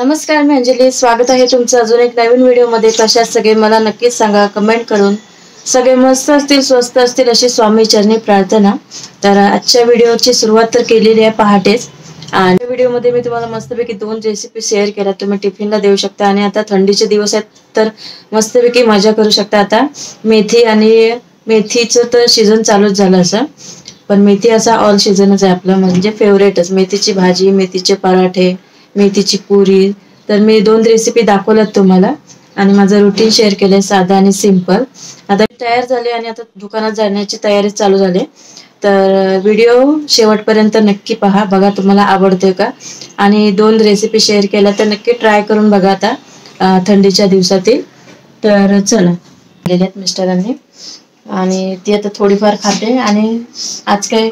नमस्कार, मी अंजली. स्वागत आहे तुमचं अजून एक नवीन व्हिडिओमध्ये. कशा सगळे मला नक्कीच सांगा कमेंट करून. सगळे मस्त असतील, स्वस्त असतील अशी स्वामी चरणी प्रार्थना. तर आजच्या व्हिडिओची सुरुवात तर केलेली आहे पहाटेच. आणि व्हिडिओमध्ये मी तुम्हाला मस्तपैकी 2 रेसिपी शेअर केल्या. तुम्ही टिफिनला देऊ शकता आणि आता थंडीचे दिवस आहेत तर मस्तपैकी मजा करू शकता. आता मेथी आणि मेथीचं तर सीझन चालूच झालं असं, पण मेथी असा ऑल सीझनच आहे आपलं, म्हणजे फेवरेटच. मेथीची भाजी, मेथीचे पराठे, मेथीची पुरी. तर मी 2 रेसिपी दाखवल्यात तुम्हाला आणि माझं रुटीन शेअर केलंय, साधा आणि सिंपल. आता तयार झाले आणि आता दुकानात जाण्याची तयारी चालू झाली. तर व्हिडिओ शेवटपर्यंत नक्की पहा, बघा तुम्हाला आवडते का. आणि 2 रेसिपी शेअर केल्या तर नक्की ट्राय करून बघा आता थंडीच्या दिवसातील. तर चला, गेल्यात मिस्टरांनी आणि ती आता थोडीफार खाते. आणि आज काय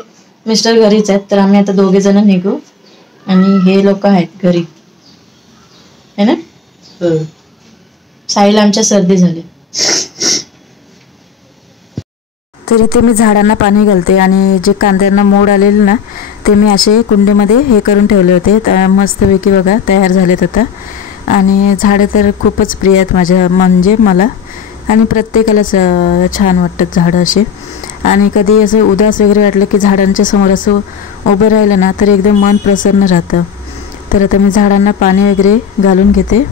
मिस्टर घरीच आहेत तर आम्ही आता 2 जण निघू आणि हे लोक आहेत घरी, है ना. साईला आमच्या सर्दी झाली. तर इथे मी झाडांना पाणी घालते आणि जे कांद्यांना मोड आलेले ना ते मी असे कुंडीमध्ये हे करून ठेवले होते. तर मस्तपैकी बघा तयार झालेत आता. आणि झाडं तर खूपच प्रिय आहेत माझ्या, म्हणजे मला आणि प्रत्येकालाच छान वाटतात झाडं असे. आणि कधी असं उदास वगैरे वाटलं की झाडांच्या समोर असं उभं राहिलं ना तर एकदम मन प्रसन्न राहतं. तर आता मी झाडांना पाणी वगैरे घालून घेते.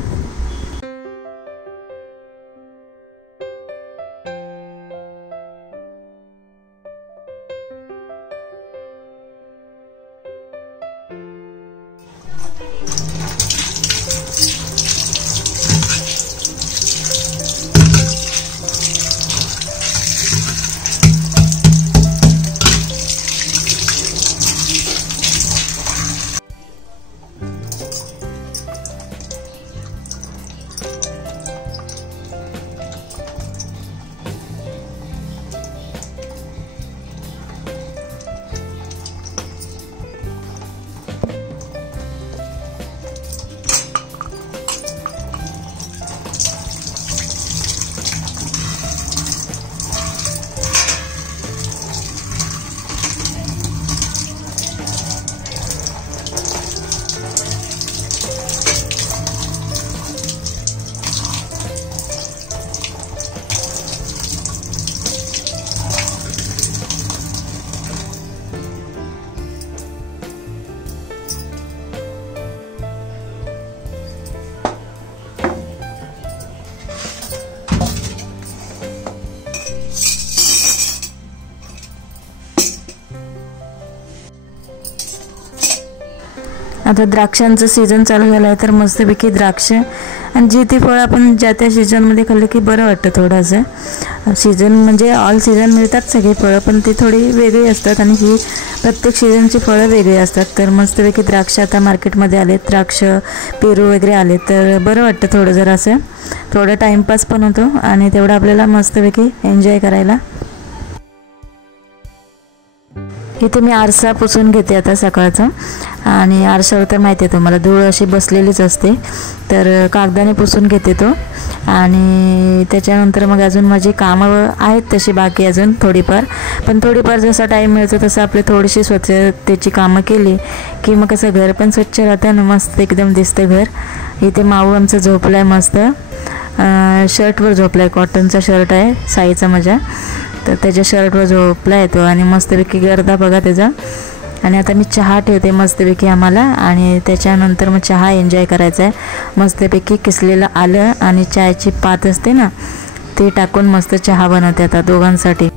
आता द्राक्षांचं सीझन चालू झालं आहे तर मस्तपैकी द्राक्ष आणि जी ती फळं आपण ज्या त्या सीझनमध्ये खाल्लं की बरं वाटतं थोडंसं. सीझन म्हणजे ऑल सीझन मिळतात सगळी फळं, पण ती थोडी वेगळी असतात आणि ही प्रत्येक सीझनची फळं वेगळी असतात. तर मस्तपैकी द्राक्ष आता मार्केटमध्ये आले, द्राक्ष पेरू वगैरे आले तर बरं वाटतं थोडं, जरा असं थोडं टाईमपास पण होतो आणि तेवढं आपल्याला मस्तपैकी एन्जॉय करायला. इथे मी आरसा पुसून घेते आता सकाळचं. आणि आरशावर तर माहिती आहे तुम्हाला धूळ अशी बसलेलीच असते, तर कागदाने पुसून घेते तो. आणि त्याच्यानंतर मग अजून माझी कामं आहेत तशी बाकी अजून थोडीफार, पण थोडीफार जसा टाईम मिळतो तसं आपले थोडीशी स्वच्छतेची कामं केली की मग कसं घर पण स्वच्छ राहतं आणि मस्त एकदम दिसतं घर. इथे माऊ आमचं झोपलं आहे मस्त, शर्टवर झोपला आहे, कॉटनचा शर्ट आहे साईचा माझ्या, तर त्याच्या शर्टवर झोपला येतो आणि मस्तपैकी गर्दा बघा त्याचा. आणि आता मी चहा ठेवते मस्तपैकी आम्हाला आणि त्याच्यानंतर मग चहा एन्जॉय करायचा आहे. मस्तपैकी किसलेलं आलं आणि चायची पात असते ना ते टाकून मस्त चहा बनवते आता दोघांसाठी.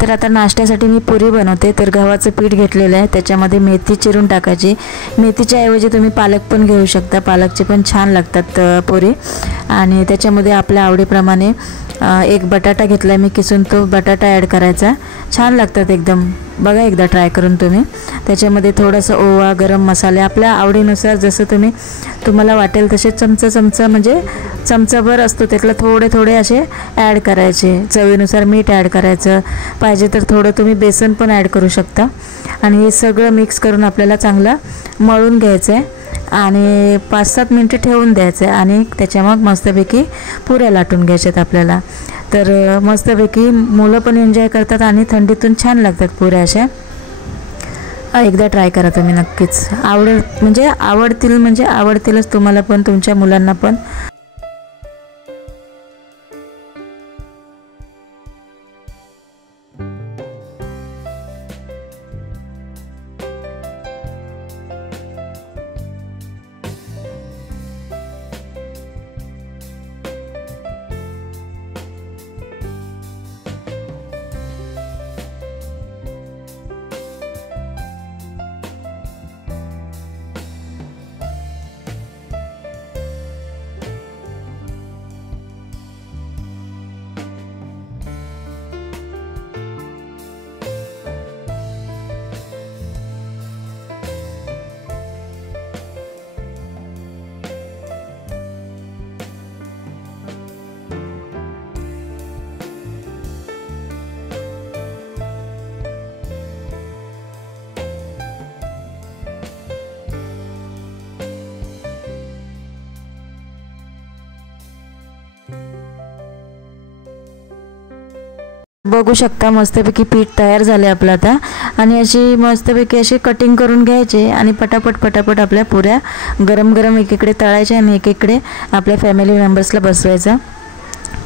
तर आता नाश्त्यासाठी मी पुरी बनवते। तर गव्हाचं पीठ घेतलेलं आहे, त्याच्यामध्ये मेथी चिरून टाकायची। मेथीच्या ऐवजी तुम्ही पालक पण घेऊ शकता, पालकचे पण छान लागतात पुरी। आणि त्याच्यामध्ये आपल्या आवडीप्रमाणे एक बटाटा घेतला मी किसून, तो बटाटा ॲड करायचा, छान लागतात एकदम। बघा एकदा ट्राय करून तुम्ही। त्याच्यामध्ये थोडंसं ओवा, गरम मसाले आपल्या आवडीनुसार जसं तुम्हाला वाटेल तसे चमचा म्हणजे चमचाभर असतो त्यातलं थोडे थोडे असे ॲड करायचे। चवीनुसार मीठ ॲड करायचं, पाहिजे तर थोडं तुम्ही बेसन पण ॲड करू शकता। आणि हे सगळं मिक्स करून आपल्याला चांगलं मळून घ्यायचं आहे आणि 5-7 मिनटं ठेवून द्यायचं आहे। आणि त्याच्या मग मस्तपैकी पुऱ्या लाटून घ्यायच्यात आपल्याला। तर मस्तपैकी मुलं पण एन्जॉय करतात आणि थंडीतून छान लागतात पुऱ्या अशा। एकदा ट्राय करा तुम्ही नक्कीच, आवडतीलच तुम्हाला पण, तुमच्या मुलांना पण। बघू शकता मस्तपैकी पीठ तयार झाले आपलं आता। आणि अशी मस्तपैकी अशी कटिंग करून घ्यायचे आणि पटापट आपल्या पुऱ्या गरम गरम एकीकडे तळायच्या आणि एकीकडे आपल्या फॅमिली मेंबर्सला बसवायचं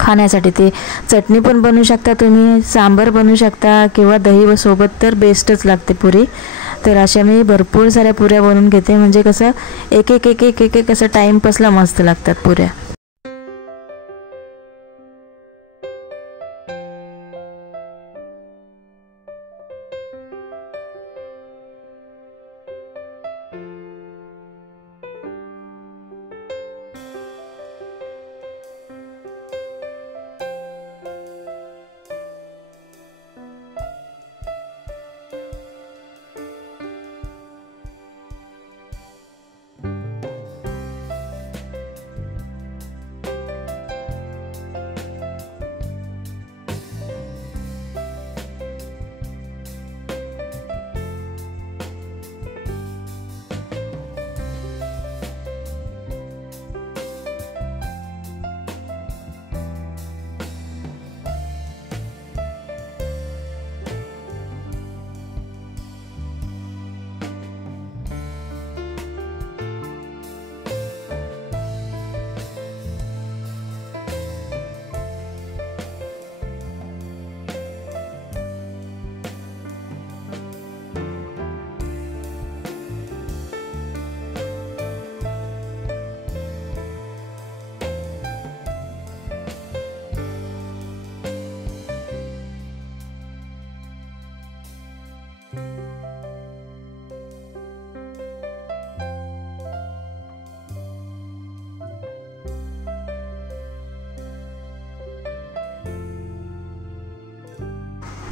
खाण्यासाठी। ती चटणी पण बनवू शकता तुम्ही, सांबार बनवू शकता किंवा दही व सोबत, तर बेस्टच लागते पुरी। तर अशा मी भरपूर साऱ्या पुऱ्या बनवून घेते, म्हणजे कसं एक एक असं टाईमपासला मस्त लागतात पुऱ्या।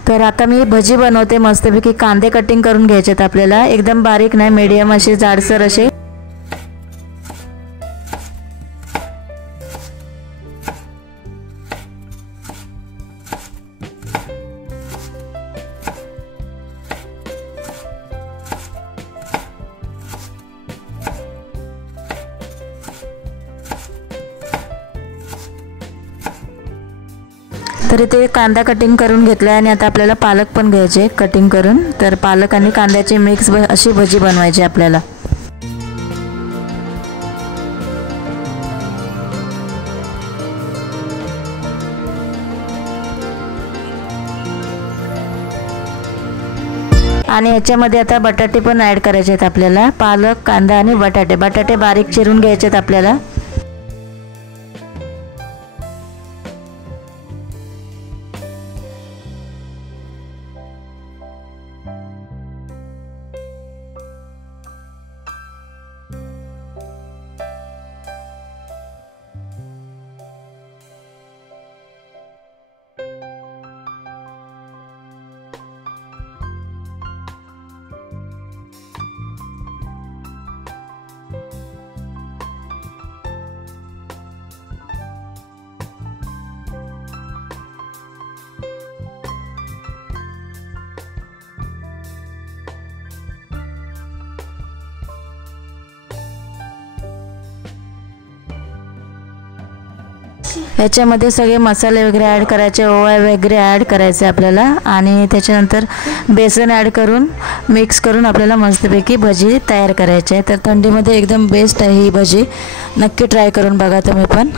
तर आता मी भजी बनवते मस्तपैकी। कांदे कटिंग करून घ्यायचेत आपल्याला, एकदम बारीक नाही, मीडियम असे जाडसर असे। तर इथे कांदा कटिंग करून घेतला आणि आता आपल्याला पालक पण घ्यायचे कटिंग करून। तर पालक आणि कांद्याची मिक्स अशी भजी बनवायची आपल्याला। आणि याच्यामध्ये आता बटाटे पण ॲड करायचे आहेत आपल्याला। पालक, कांदा आणि बटाटे बारीक चिरून घ्यायचे आहेत आपल्याला। याच्यामध्ये सगळे मसाले वगैरे ॲड करायचे, ओवा वगैरे ॲड करायचे आपल्याला आणि त्याच्यानंतर बेसन ॲड करून मिक्स करून आपल्याला मस्तपैकी भजी तयार करायची आहे। तर थंडीमध्ये एकदम बेस्ट आहे ही भजी, नक्की ट्राय करून बघा तुम्ही पण।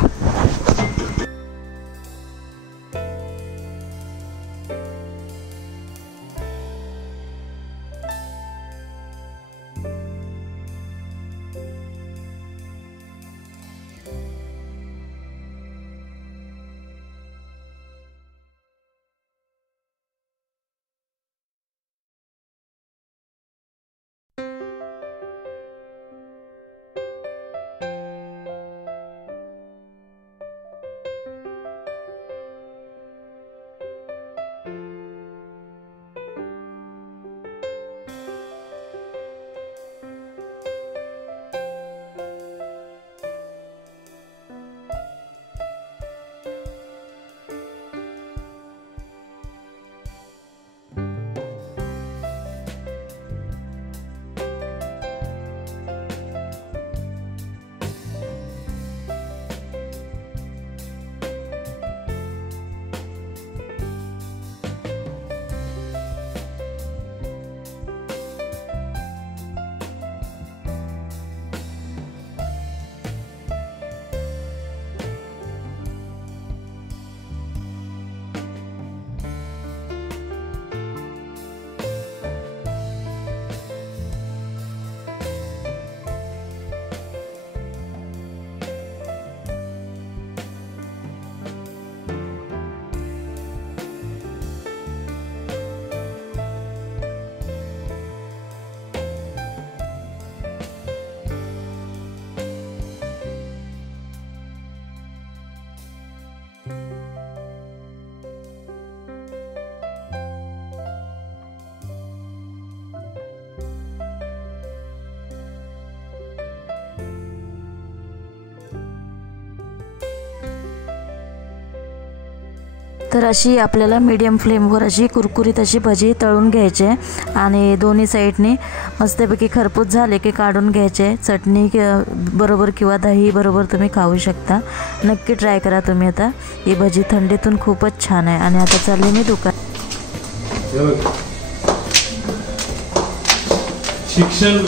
तर अशी आपल्याला मीडियम फ्लेमवर अशी कुरकुरीत अशी भजी तळून घ्यायची आणि दोन्ही साईडनी मस्तपैकी खरपूस झाले की काढून घ्यायचे। चटणी बरोबर किंवा दही बरोबर तुम्ही खाऊ शकता, नक्की ट्राय करा तुम्ही। आता ही भजी थंडीतून खूपच छान आहे। आणि आता चालले मी दुकान। शिक्षण